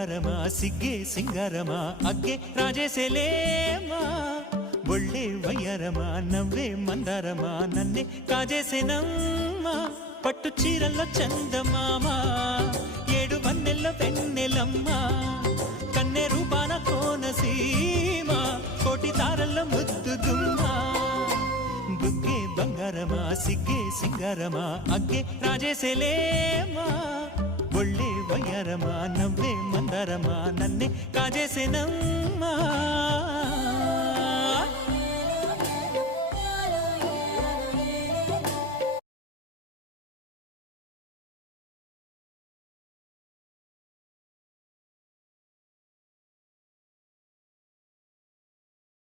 బంగారమా సిగ్గే సింగారమా అగ్గే రాజేసేలేమా ఒళ్ళే వయ్యారమా నవ్వే మందారమా నన్నే కాజేసేనమ్మా పట్టు చీరల్లో చందమామా ఏడు వన్నెల్లో వెన్నెలమ్మా కన్నె రూపాన కోనసీమ కోటి తారల్లో ముద్దుగుమ్మా బుగ్గే బంగారమా సిగ్గే సింగారమా అగ్గే రాజేసేలేమా ఒళ్ళే వయ్యారమా నవ్వే మందారమా నన్నే కాజేసేనమ్మా